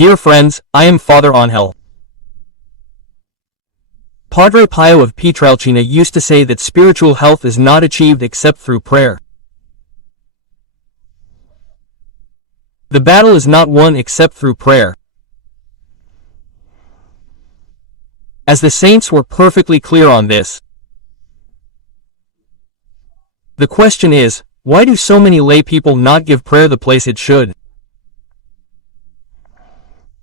Dear friends, I am Father Ángel. Padre Pio of Pietrelcina used to say that spiritual health is not achieved except through prayer. The battle is not won except through prayer. As the saints were perfectly clear on this. The question is, why do so many lay people not give prayer the place it should?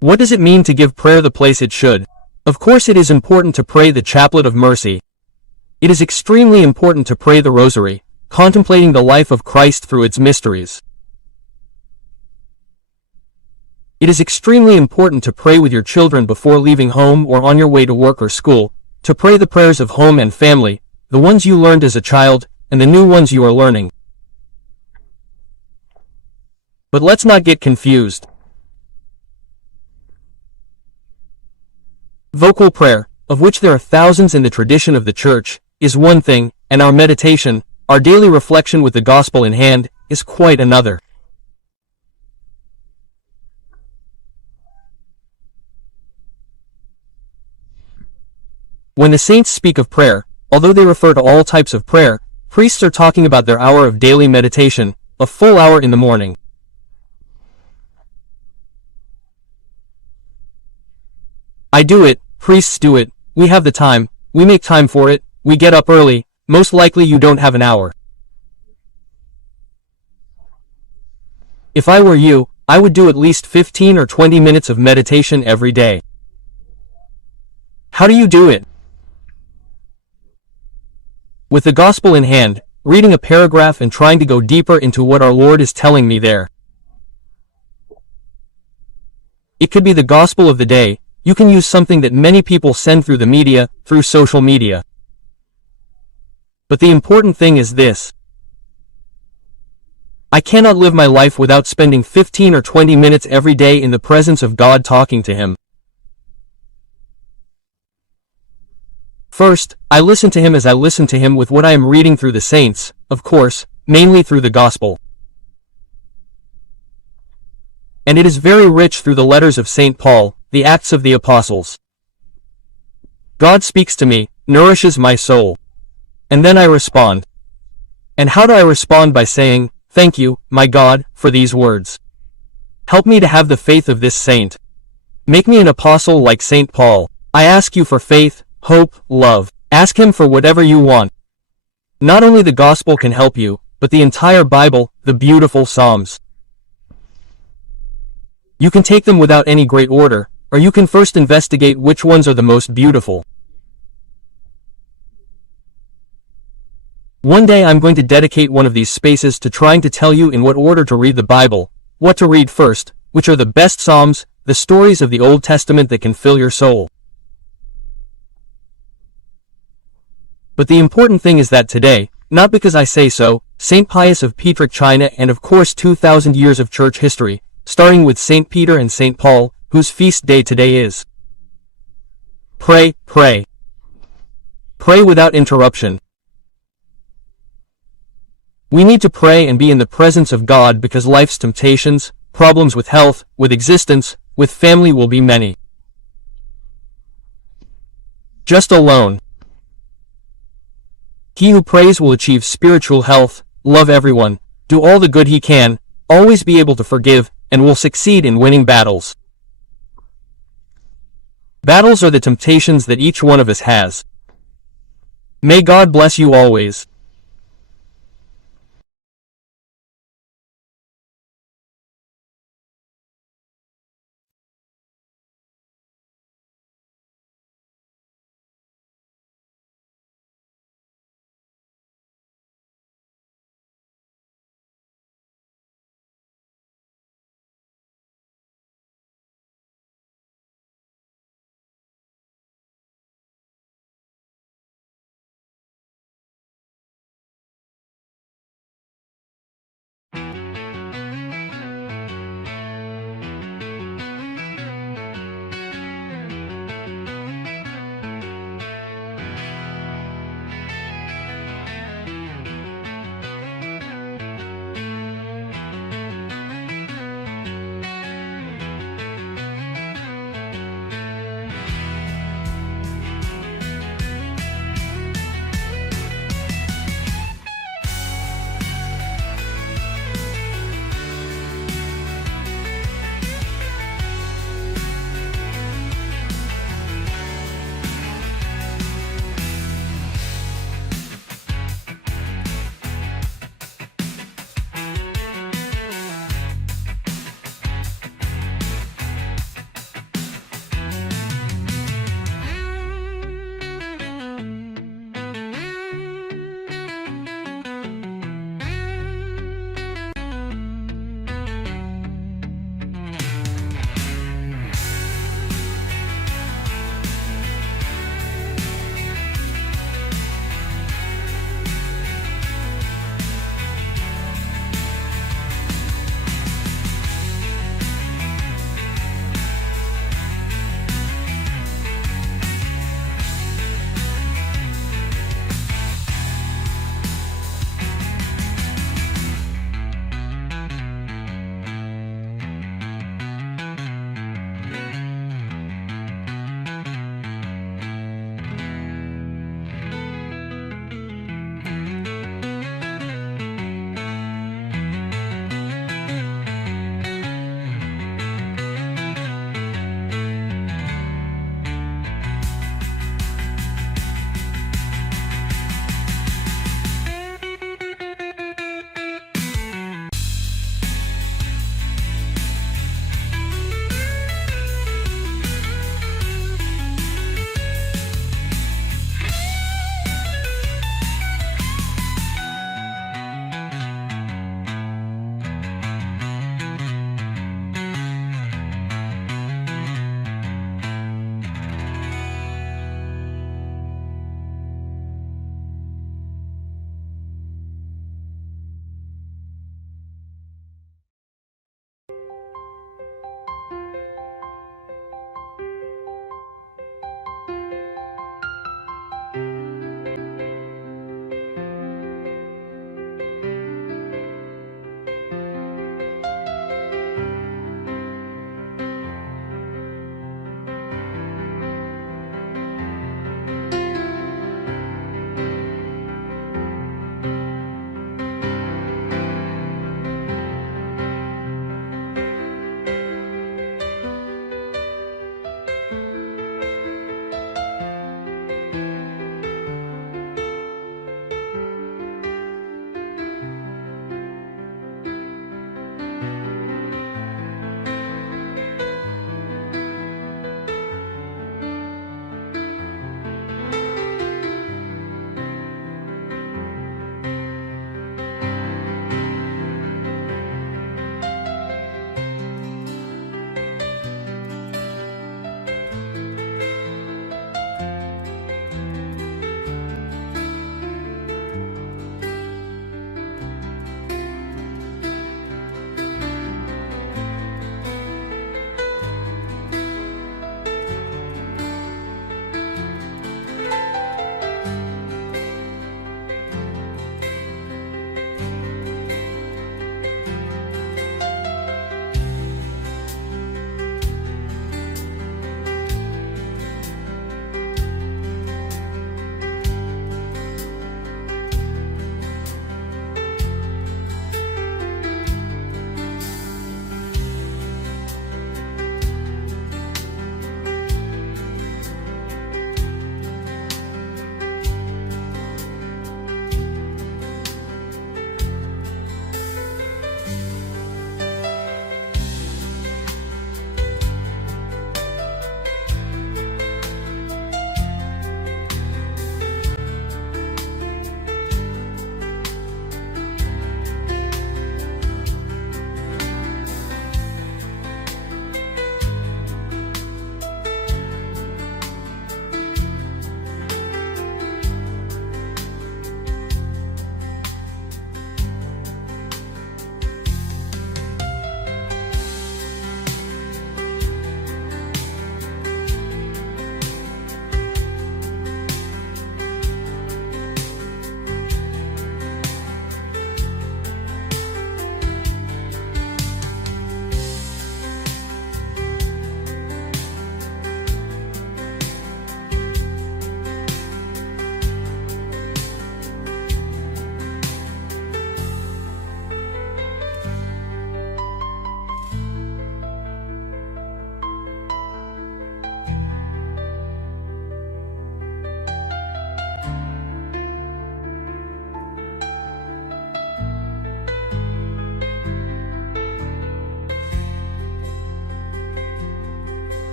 What does it mean to give prayer the place it should? Of course it is important to pray the Chaplet of Mercy. It is extremely important to pray the Rosary, contemplating the life of Christ through its mysteries. It is extremely important to pray with your children before leaving home or on your way to work or school, to pray the prayers of home and family, the ones you learned as a child, and the new ones you are learning. But let's not get confused. Vocal prayer, of which there are thousands in the tradition of the Church, is one thing, and our meditation, our daily reflection with the Gospel in hand, is quite another. When the saints speak of prayer, although they refer to all types of prayer, priests are talking about their hour of daily meditation, a full hour in the morning. I do it, priests do it, we have the time, we make time for it, we get up early, most likely you don't have an hour. If I were you, I would do at least 15 or 20 minutes of meditation every day. How do you do it? With the Gospel in hand, reading a paragraph and trying to go deeper into what our Lord is telling me there. It could be the Gospel of the day. You can use something that many people send through the media, through social media. But the important thing is this. I cannot live my life without spending 15 or 20 minutes every day in the presence of God talking to Him. First, I listen to Him as I listen to Him with what I am reading through the saints, of course, mainly through the Gospel. And it is very rich through the letters of St. Paul, the Acts of the Apostles. God speaks to me, nourishes my soul. And then I respond. And how do I respond? By saying, "Thank you, my God, for these words. Help me to have the faith of this saint. Make me an apostle like St. Paul. I ask you for faith, hope, love. Ask Him for whatever you want." Not only the Gospel can help you, but the entire Bible, the beautiful Psalms. You can take them without any great order, or you can first investigate which ones are the most beautiful. One day I'm going to dedicate one of these spaces to trying to tell you in what order to read the Bible, what to read first, which are the best Psalms, the stories of the Old Testament that can fill your soul. But the important thing is that today, not because I say so, St. Pius of Pietrelcina and of course 2,000 years of church history, starting with St. Peter and St. Paul, whose feast day today is. Pray, pray. Pray without interruption. We need to pray and be in the presence of God because life's temptations, problems with health, with existence, with family will be many. Just alone. He who prays will achieve spiritual health, love everyone, do all the good he can, always be able to forgive, and will succeed in winning battles. Battles are the temptations that each one of us has. May God bless you always.